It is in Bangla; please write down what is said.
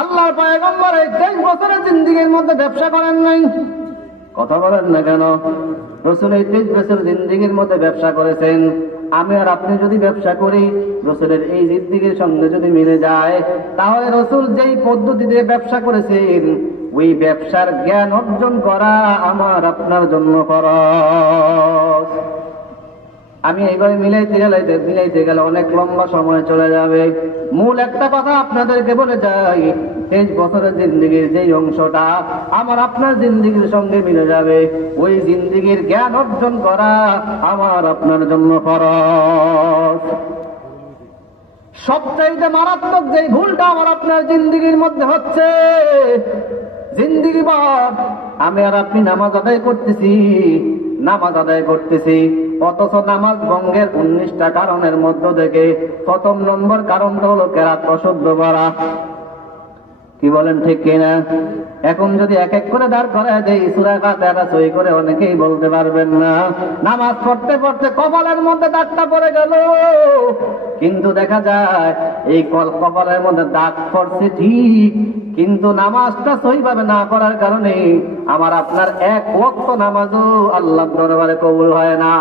আল্লাহর পয়গম্বর এই 23 বছরের জিন্দেগীর মধ্যে ব্যবসা করেন নাই। কথা বলেন না কেন? রাসূল এই 23 বছর জিন্দেগীর মধ্যে ব্যবসা করেছেন। আমি আর আপনি যদি ব্যবসা করি, রাসূলের এই জিন্দেগীর সঙ্গে যদি মিলে যায়, তাহলে রাসূল যেই পদ্ধতিতে ব্যবসা করেছেন ওই ব্যবসার জ্ঞান অর্জন করা আমার আপনার জন্য ফরজ। আমি এইভাবে মিলাইতে গেলে অনেক লম্বা সময় চলে যাবে। মূল একটা কথা আপনাদেরকে বলে যাই, 23 বছরের জিন্দেগীর যেই অংশটা আমার আপনার জিন্দেগীর সঙ্গে মিলে যাবে, ওই জিন্দেগীর জ্ঞান অর্জন করা আমার আপনার জন্য ফরজ। সবচাইতে মারাত্মক যেই ভুলটা আমার আপনার জিন্দেগীর মধ্যে হচ্ছে, জিন্দেগি ভর আমি আর আপনি নামাজ আদায় করতেছি, অথচ নামাজ ভঙ্গের 19টা কারণের মধ্য থেকে প্রথম নম্বর কারণটা হলো কেরাত অশুদ্ধ করা। কি বলেন, ঠিক কিনা? এখন যদি এক এক করে দাঁড় করায় দেই সূরা ফাতিহা সই করে অনেকেই বলতে পারবেন না। নামাজ পড়তে পড়তে কপালের মধ্যে দাগটা পড়ে গেল, কিন্তু দেখা যায় এই কপালের মধ্যে দাগ পড়ছে ঠিক, কিন্তু নামাজটা সহিভাবে না পড়ার কারণে আমার আপনার এক ওয়াক্ত নামাজও আল্লাহর দরবারে কবুল হয় না।